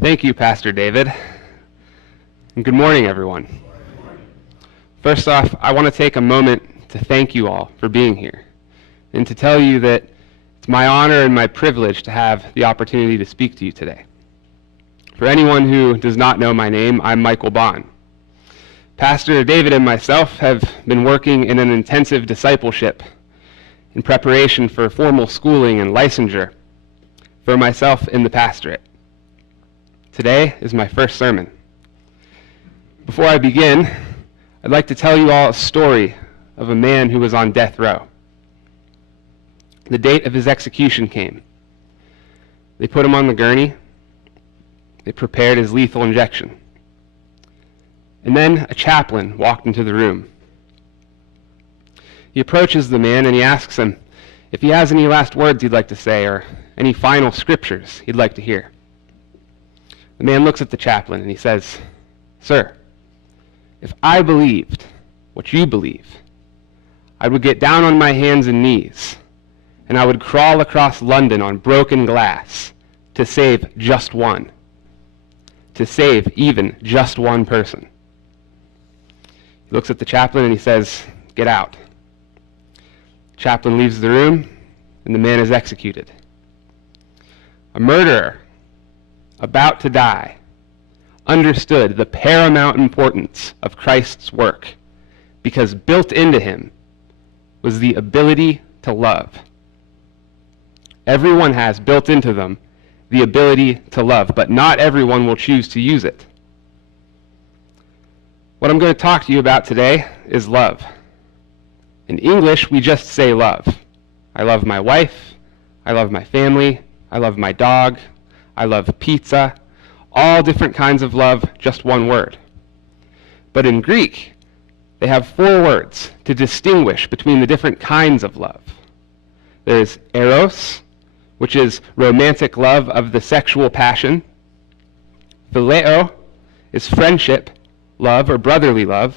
Thank you, Pastor David. And good morning, everyone. First off, I want to take a moment to thank you all for being here and to tell you that it's my honor and my privilege to have the opportunity to speak to you today. For anyone who does not know my name, I'm Michael Baun. Pastor David and myself have been working in an intensive discipleship in preparation for formal schooling and licensure for myself in the pastorate. Today is my first sermon. Before I begin, I'd like to tell you all a story of a man who was on death row. The date of his execution came. They put him on the gurney. They prepared his lethal injection. And then a chaplain walked into the room. He approaches the man and he asks him if he has any last words he'd like to say or any final scriptures he'd like to hear. The man looks at the chaplain and he says, "Sir, if I believed what you believe, I would get down on my hands and knees and I would crawl across London on broken glass to save just one, to save even just one person." He looks at the chaplain and he says, "Get out." The chaplain leaves the room and the man is executed. A murderer about to die understood the paramount importance of Christ's work because built into him was the ability to love. Everyone has built into them the ability to love, but not everyone will choose to use it. What I'm going to talk to you about today is love. In English, we just say love. I love my wife, I love my family, I love my dog, I love pizza, all different kinds of love, just one word. But in Greek, they have 4 words to distinguish between the different kinds of love. There's eros, which is romantic love of the sexual passion. Phileo is friendship, love, or brotherly love.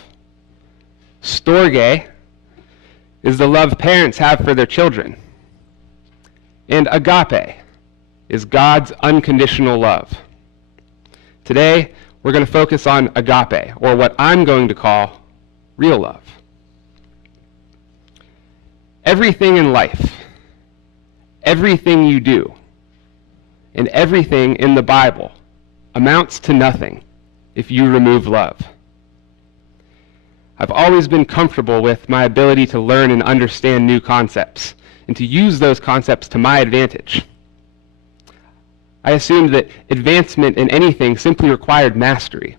Storge is the love parents have for their children. And agape is God's unconditional love. Today, we're going to focus on agape, or what I'm going to call real love. Everything in life, everything you do, and everything in the Bible amounts to nothing if you remove love. I've always been comfortable with my ability to learn and understand new concepts and to use those concepts to my advantage. I assumed that advancement in anything simply required mastery.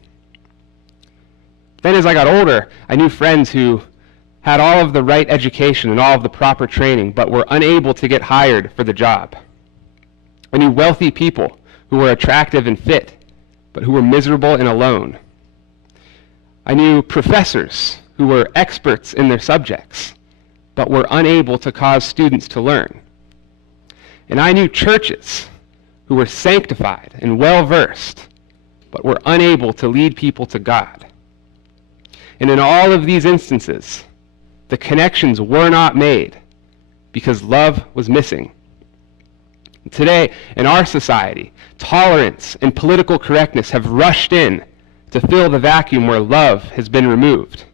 Then as I got older, I knew friends who had all of the right education and all of the proper training, but were unable to get hired for the job. I knew wealthy people who were attractive and fit, but who were miserable and alone. I knew professors who were experts in their subjects, but were unable to cause students to learn. And I knew churches who were sanctified and well-versed, but were unable to lead people to God. And in all of these instances, the connections were not made because love was missing. Today, in our society, tolerance and political correctness have rushed in to fill the vacuum where love has been removed.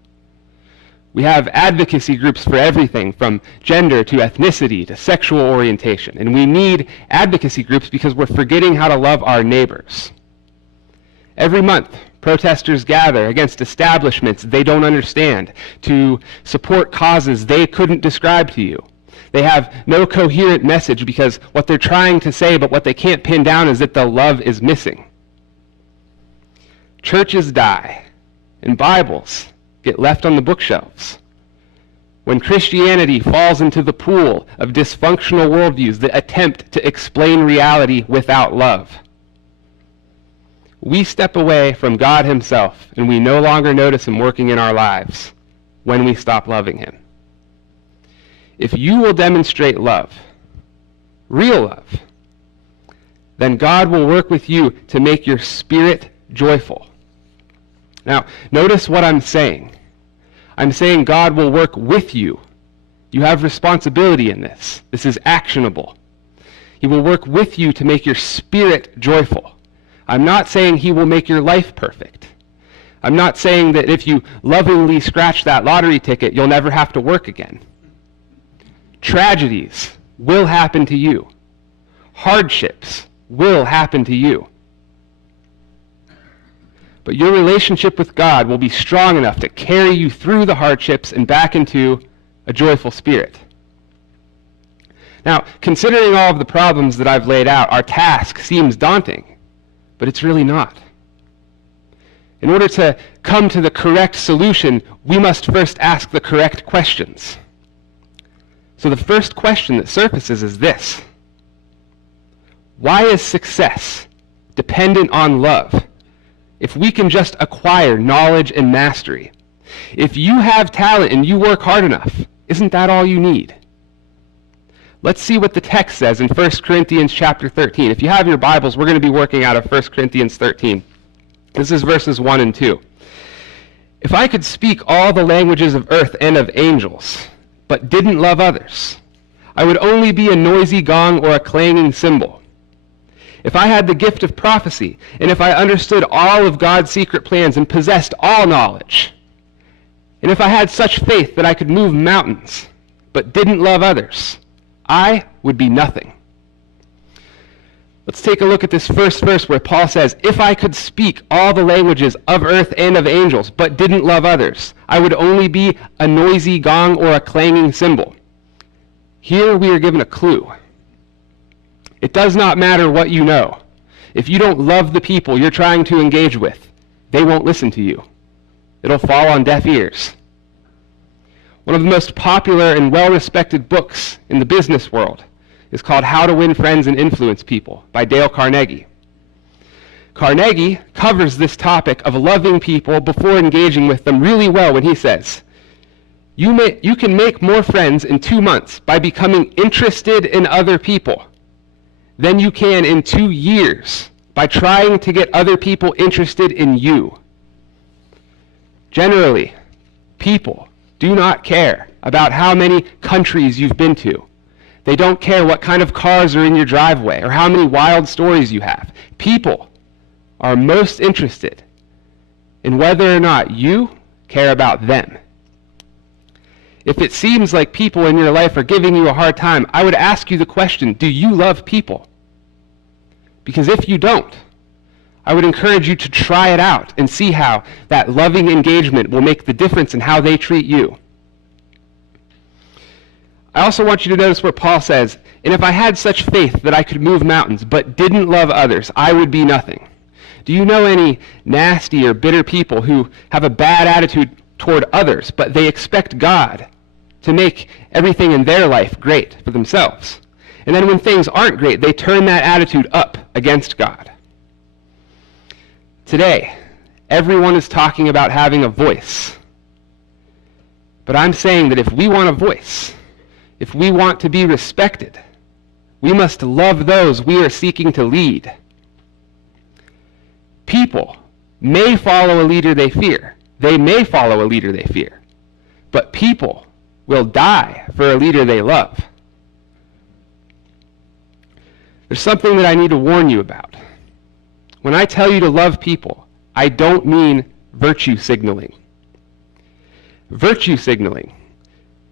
We have advocacy groups for everything from gender to ethnicity to sexual orientation, and we need advocacy groups because we're forgetting how to love our neighbors. Every month, protesters gather against establishments they don't understand to support causes they couldn't describe to you. They have no coherent message because what they're trying to say, but what they can't pin down is that the love is missing. Churches die, and Bibles get left on the bookshelves. When Christianity falls into the pool of dysfunctional worldviews that attempt to explain reality without love, we step away from God himself, and we no longer notice him working in our lives when we stop loving him. If you will demonstrate love, real love, then God will work with you to make your spirit joyful. Now, notice what I'm saying. I'm saying God will work with you. You have responsibility in this. This is actionable. He will work with you to make your spirit joyful. I'm not saying he will make your life perfect. I'm not saying that if you lovingly scratch that lottery ticket, you'll never have to work again. Tragedies will happen to you. Hardships will happen to you. But your relationship with God will be strong enough to carry you through the hardships and back into a joyful spirit. Now, considering all of the problems that I've laid out, our task seems daunting, but it's really not. In order to come to the correct solution, we must first ask the correct questions. So the first question that surfaces is this: why is success dependent on love if we can just acquire knowledge and mastery? If you have talent and you work hard enough, isn't that all you need? Let's see what the text says in 1 Corinthians chapter 13. If you have your Bibles, we're going to be working out of 1 Corinthians 13. This is verses 1 and 2. If I could speak all the languages of earth and of angels, but didn't love others, I would only be a noisy gong or a clanging cymbal. If I had the gift of prophecy, and if I understood all of God's secret plans and possessed all knowledge, and if I had such faith that I could move mountains, but didn't love others, I would be nothing. Let's take a look at this first verse where Paul says, if I could speak all the languages of earth and of angels, but didn't love others, I would only be a noisy gong or a clanging cymbal. Here we are given a clue. It does not matter what you know. If you don't love the people you're trying to engage with, they won't listen to you. It'll fall on deaf ears. One of the most popular and well-respected books in the business world is called How to Win Friends and Influence People by Dale Carnegie. Carnegie covers this topic of loving people before engaging with them really well when he says, you can make more friends in 2 months by becoming interested in other people than you can in 2 years by trying to get other people interested in you. Generally, people do not care about how many countries you've been to. They don't care what kind of cars are in your driveway or how many wild stories you have. People are most interested in whether or not you care about them. If it seems like people in your life are giving you a hard time, I would ask you the question, do you love people? Because if you don't, I would encourage you to try it out and see how that loving engagement will make the difference in how they treat you. I also want you to notice where Paul says, and if I had such faith that I could move mountains, but didn't love others, I would be nothing. Do you know any nasty or bitter people who have a bad attitude toward others, but they expect God to make everything in their life great for themselves? And then when things aren't great, they turn that attitude up against God. Today, everyone is talking about having a voice. But I'm saying that if we want a voice, if we want to be respected, we must love those we are seeking to lead. People may follow a leader they fear. They may follow a leader they fear. But people will die for a leader they love. There's something that I need to warn you about. When I tell you to love people, I don't mean virtue signaling. Virtue signaling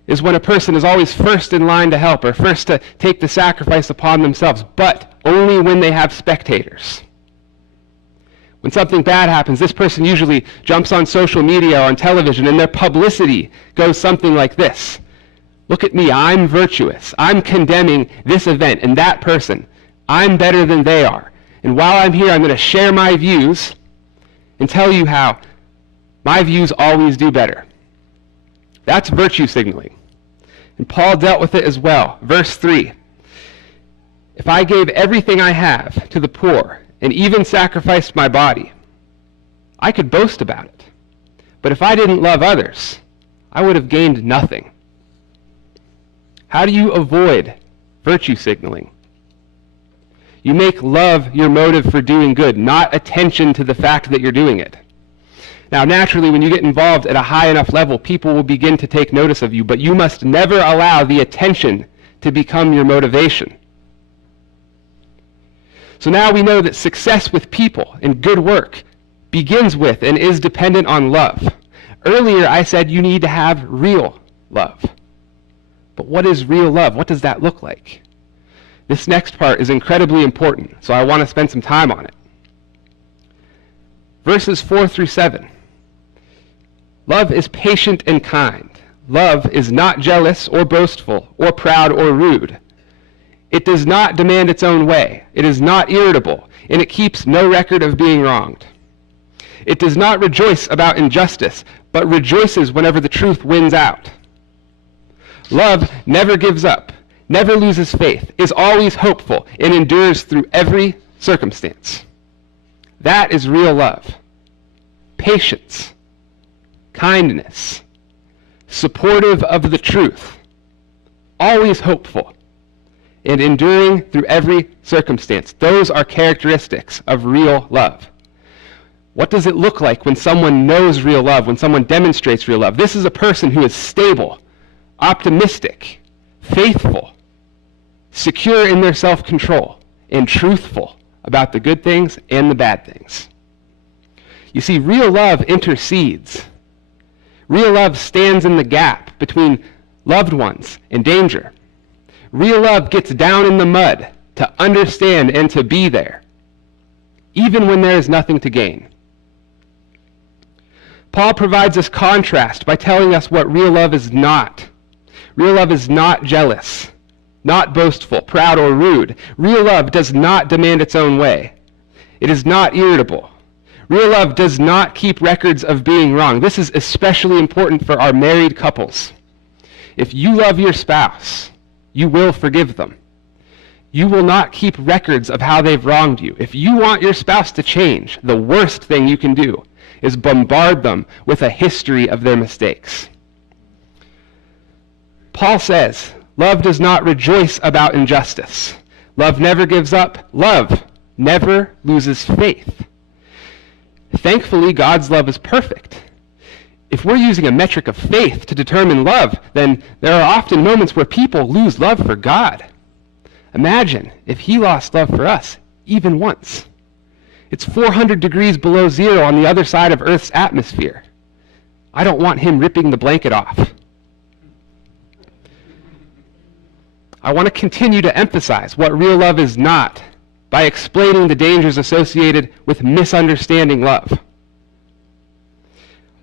is when a person is always first in line to help or first to take the sacrifice upon themselves, but only when they have spectators. When something bad happens, this person usually jumps on social media or on television, and their publicity goes something like this. Look at me, I'm virtuous. I'm condemning this event and that person. I'm better than they are. And while I'm here, I'm going to share my views and tell you how my views always do better. That's virtue signaling. And Paul dealt with it as well. Verse 3. If I gave everything I have to the poor and even sacrificed my body, I could boast about it. But if I didn't love others, I would have gained nothing. How do you avoid virtue signaling? You make love your motive for doing good, not attention to the fact that you're doing it. Now, naturally, when you get involved at a high enough level, people will begin to take notice of you, but you must never allow the attention to become your motivation. So now we know that success with people and good work begins with and is dependent on love. Earlier I said you need to have real love. But what is real love? What does that look like? This next part is incredibly important, so I want to spend some time on it. Verses 4 through 7. Love is patient and kind. Love is not jealous or boastful or proud or rude. It does not demand its own way. It is not irritable, and it keeps no record of being wronged. It does not rejoice about injustice, but rejoices whenever the truth wins out. Love never gives up, never loses faith, is always hopeful, and endures through every circumstance. That is real love. Patience, kindness, supportive of the truth, always hopeful, and enduring through every circumstance. Those are characteristics of real love. What does it look like when someone knows real love, when someone demonstrates real love? This is a person who is stable, optimistic, faithful, secure in their self-control, and truthful about the good things and the bad things. You see, real love intercedes. Real love stands in the gap between loved ones and danger. Real love gets down in the mud to understand and to be there, even when there is nothing to gain. Paul provides us contrast by telling us what real love is not. Real love is not jealous, not boastful, proud, or rude. Real love does not demand its own way. It is not irritable. Real love does not keep records of being wrong. This is especially important for our married couples. If you love your spouse, you will forgive them. You will not keep records of how they've wronged you. If you want your spouse to change, the worst thing you can do is bombard them with a history of their mistakes. Paul says, love does not rejoice about injustice. Love never gives up. Love never loses faith. Thankfully, God's love is perfect. If we're using a metric of faith to determine love, then there are often moments where people lose love for God. Imagine if he lost love for us, even once. It's 400 degrees below zero on the other side of Earth's atmosphere. I don't want him ripping the blanket off. I want to continue to emphasize what real love is not by explaining the dangers associated with misunderstanding love.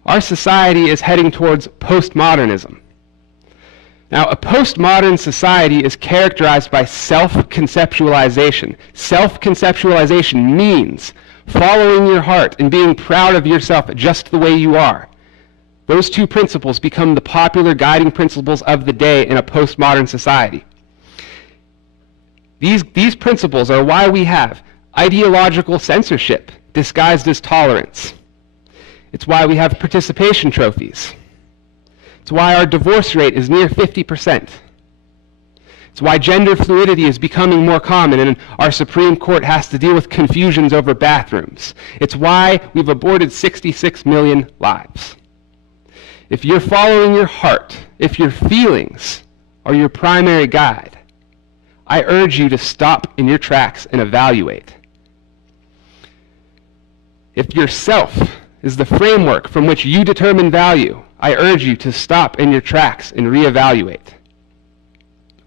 Our society is heading towards postmodernism. Now, a postmodern society is characterized by self-conceptualization. Self-conceptualization means following your heart and being proud of yourself just the way you are. Those two principles become the popular guiding principles of the day in a postmodern society. These principles are why we have ideological censorship disguised as tolerance. It's why we have participation trophies. It's why our divorce rate is near 50%. It's why gender fluidity is becoming more common and our Supreme Court has to deal with confusions over bathrooms. It's why we've aborted 66 million lives. If you're following your heart, if your feelings are your primary guide, I urge you to stop in your tracks and evaluate. If yourself is the framework from which you determine value, I urge you to stop in your tracks and reevaluate.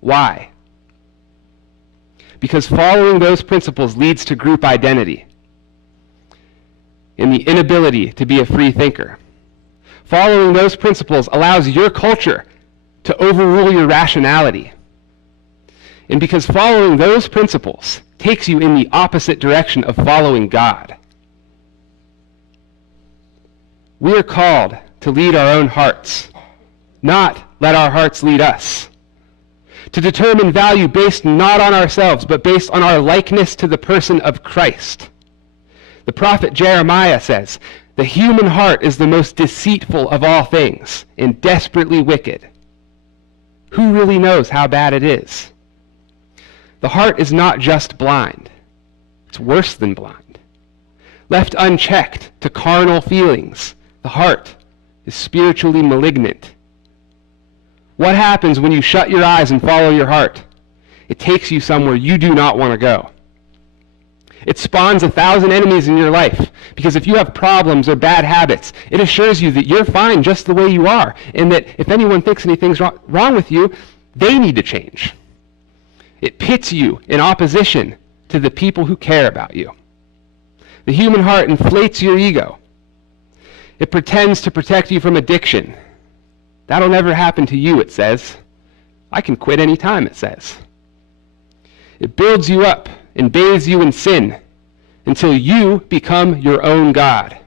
Why? Because following those principles leads to group identity and the inability to be a free thinker. Following those principles allows your culture to overrule your rationality. And because following those principles takes you in the opposite direction of following God. We are called to lead our own hearts, not let our hearts lead us. To determine value based not on ourselves, but based on our likeness to the person of Christ. The prophet Jeremiah says, "The human heart is the most deceitful of all things and desperately wicked. Who really knows how bad it is?" The heart is not just blind. It's worse than blind. Left unchecked to carnal feelings, the heart is spiritually malignant. What happens when you shut your eyes and follow your heart? It takes you somewhere you do not want to go. It spawns 1,000 enemies in your life, because if you have problems or bad habits, it assures you that you're fine just the way you are, and that if anyone thinks anything's wrong with you, they need to change. It pits you in opposition to the people who care about you. The human heart inflates your ego. It pretends to protect you from addiction. That'll never happen to you, it says. I can quit any time, it says. It builds you up and bathes you in sin until you become your own God.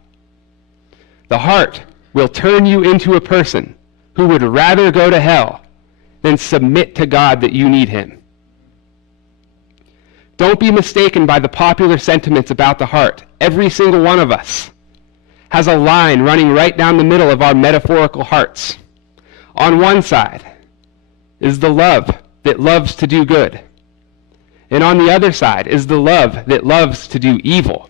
The heart will turn you into a person who would rather go to hell than submit to God that you need him. Don't be mistaken by the popular sentiments about the heart. Every single one of us has a line running right down the middle of our metaphorical hearts. On one side is the love that loves to do good. And on the other side is the love that loves to do evil.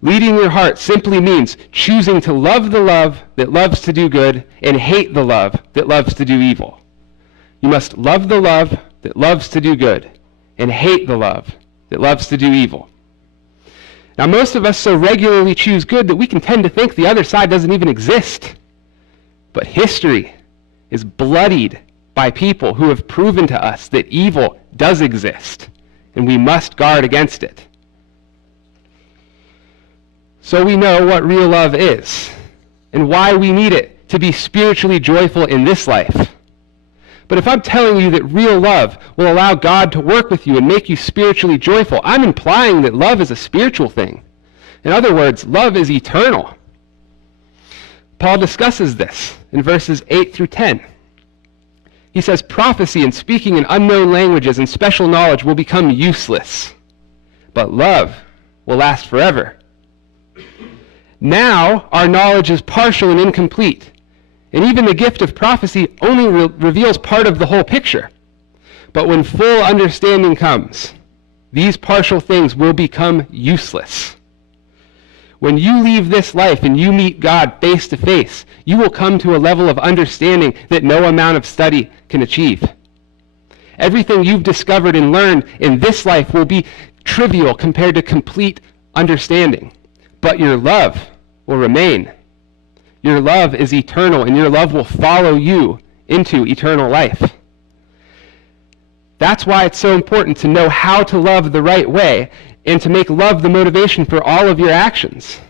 Leading your heart simply means choosing to love the love that loves to do good and hate the love that loves to do evil. You must love the love that loves to do good and hate the love that loves to do evil. Now, most of us so regularly choose good that we can tend to think the other side doesn't even exist. But history is bloodied by people who have proven to us that evil does exist, and we must guard against it. So we know what real love is, and why we need it to be spiritually joyful in this life. But if I'm telling you that real love will allow God to work with you and make you spiritually joyful, I'm implying that love is a spiritual thing. In other words, love is eternal. Paul discusses this in verses 8 through 10. He says, prophecy and speaking in unknown languages and special knowledge will become useless, but love will last forever. Now our knowledge is partial and incomplete, and even the gift of prophecy only reveals part of the whole picture. But when full understanding comes, these partial things will become useless. When you leave this life and you meet God face to face, you will come to a level of understanding that no amount of study can achieve. Everything you've discovered and learned in this life will be trivial compared to complete understanding. But your love will remain. Your love is eternal, and your love will follow you into eternal life. That's why it's so important to know how to love the right way and to make love the motivation for all of your actions.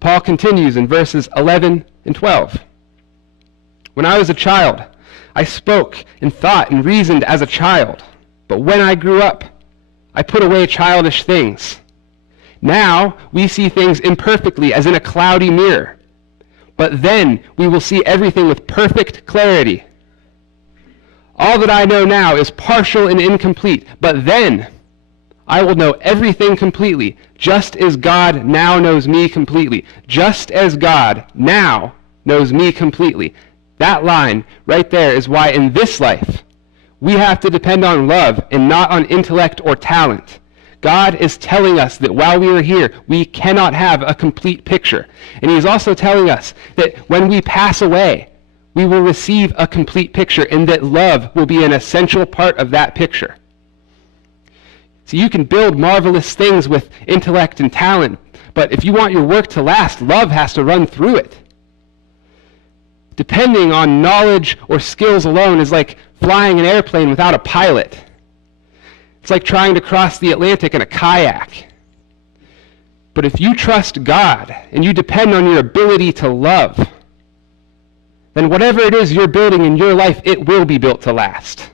Paul continues in verses 11 and 12. When I was a child, I spoke and thought and reasoned as a child. But when I grew up, I put away childish things. Now we see things imperfectly as in a cloudy mirror. But then we will see everything with perfect clarity. All that I know now is partial and incomplete, but then I will know everything completely, just as God now knows me completely. Just as God now knows me completely. That line right there is why in this life we have to depend on love and not on intellect or talent. God is telling us that while we are here, we cannot have a complete picture. And he's also telling us that when we pass away, we will receive a complete picture, and that love will be an essential part of that picture. So you can build marvelous things with intellect and talent, but if you want your work to last, love has to run through it. Depending on knowledge or skills alone is like flying an airplane without a pilot. It's like trying to cross the Atlantic in a kayak. But if you trust God and you depend on your ability to love, then whatever it is you're building in your life, it will be built to last.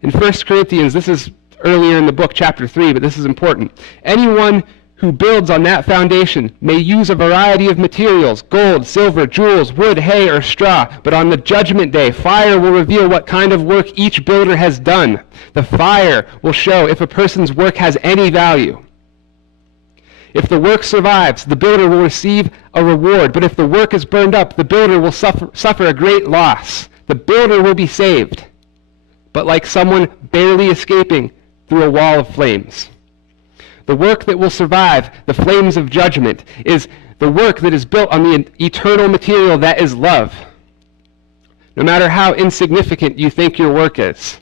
In 1 Corinthians, this is earlier in the book, chapter 3, but this is important. Anyone who builds on that foundation may use a variety of materials, gold, silver, jewels, wood, hay, or straw, but on the judgment day, fire will reveal what kind of work each builder has done. The fire will show if a person's work has any value. If the work survives, the builder will receive a reward, but if the work is burned up, the builder will suffer a great loss. The builder will be saved, but like someone barely escaping through a wall of flames. The work that will survive the flames of judgment is the work that is built on the eternal material that is love. No matter how insignificant you think your work is,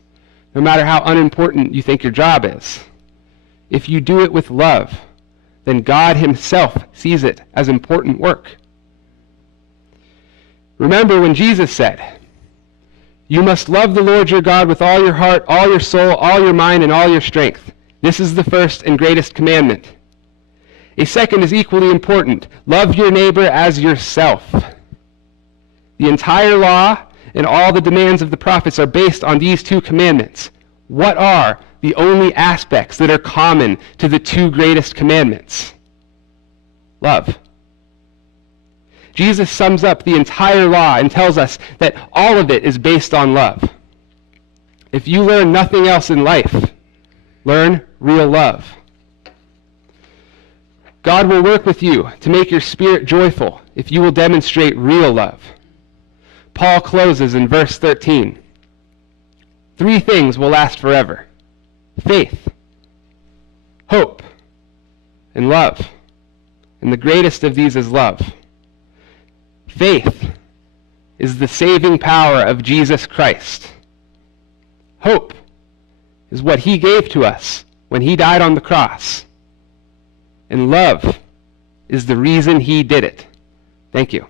no matter how unimportant you think your job is, if you do it with love, then God himself sees it as important work. Remember when Jesus said, "You must love the Lord your God with all your heart, all your soul, all your mind, and all your strength. This is the first and greatest commandment." A second is equally important. Love your neighbor as yourself. The entire law and all the demands of the prophets are based on these two commandments. What are the only aspects that are common to the two greatest commandments? Love. Jesus sums up the entire law and tells us that all of it is based on love. If you learn nothing else in life, learn real love. God will work with you to make your spirit joyful if you will demonstrate real love. Paul closes in verse 13. 3 things will last forever: faith, hope, and love. And the greatest of these is love. Faith is the saving power of Jesus Christ. Hope is what he gave to us when he died on the cross. And love is the reason he did it. Thank you.